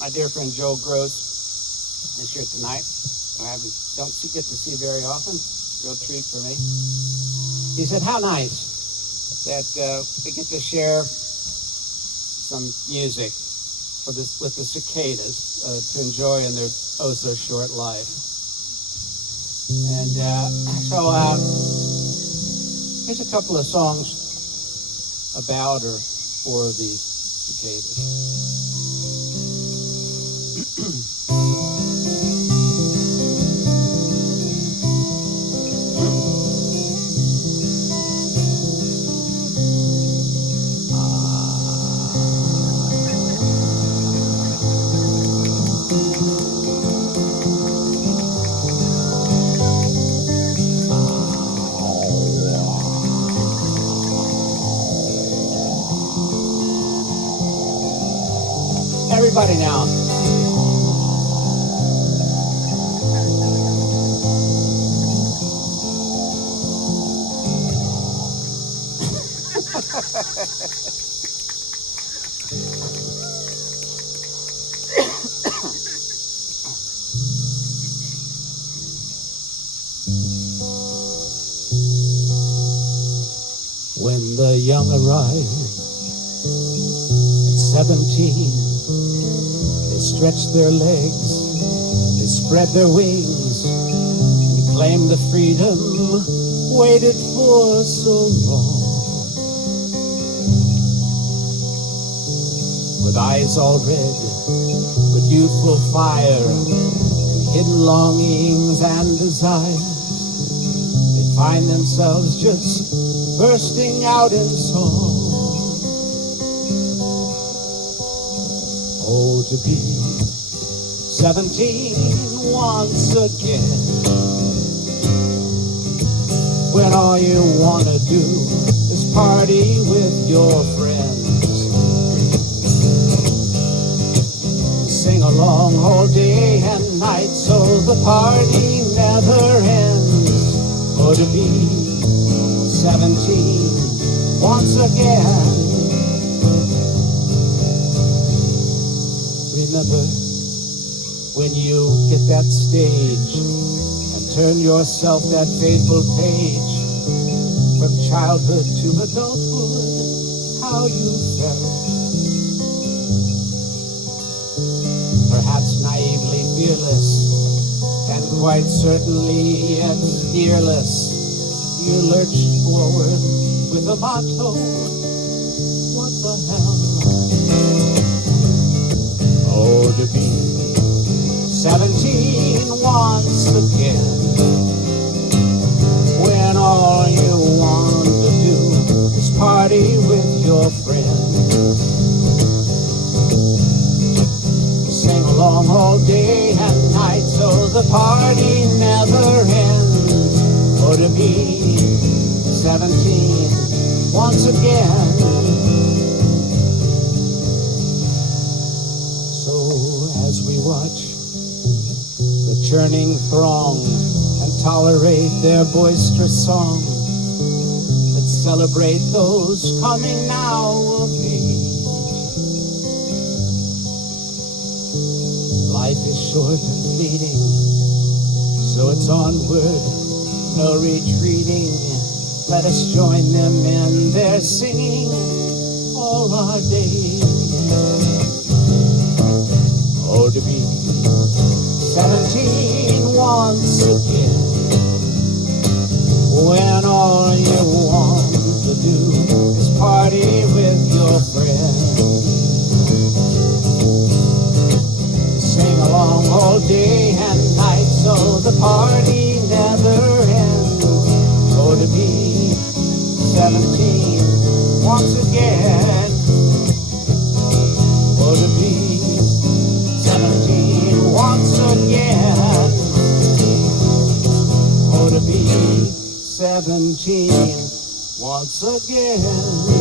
My dear friend Joe Gross is here tonight. Don't get to see very often. Real treat for me. He said, how nice that we get to share some music with the Cicadas to enjoy in their so short life. And so here's a couple of songs about or for the Cicadas. Everybody now. When the young arrive at 17, they stretch their legs, they spread their wings, and claim the freedom waited for so long. With eyes all red, with youthful fire, and hidden longings and desires, they find themselves just bursting out in song. Oh, to be 17 once again, when all you want to do is party with your friends, sing along all day and night so the party never ends. Oh, to be 17 once again. Remember when you hit that stage and turn yourself that fateful page, from childhood to adulthood, how you felt. Perhaps naively fearless, and quite certainly yet fearless, you lurch forward with a motto, what the hell? Oh, to be 17 once again, when all you want to do is party with your friends, sing along all day and night so the party never ends. Oh, to be 17 once again. So as we watch the churning throng and tolerate their boisterous song, let's celebrate those coming now of age. Life is short and fleeting, so it's onward, no retreating. Let us join them in their singing all our days. Oh, to be 17 once again, when all you want to do is party with your friends, sing along all day and night so the party never ends. Oh, to be 17 once again. Oh, to be 17 once again. Oh, to be 17 once again.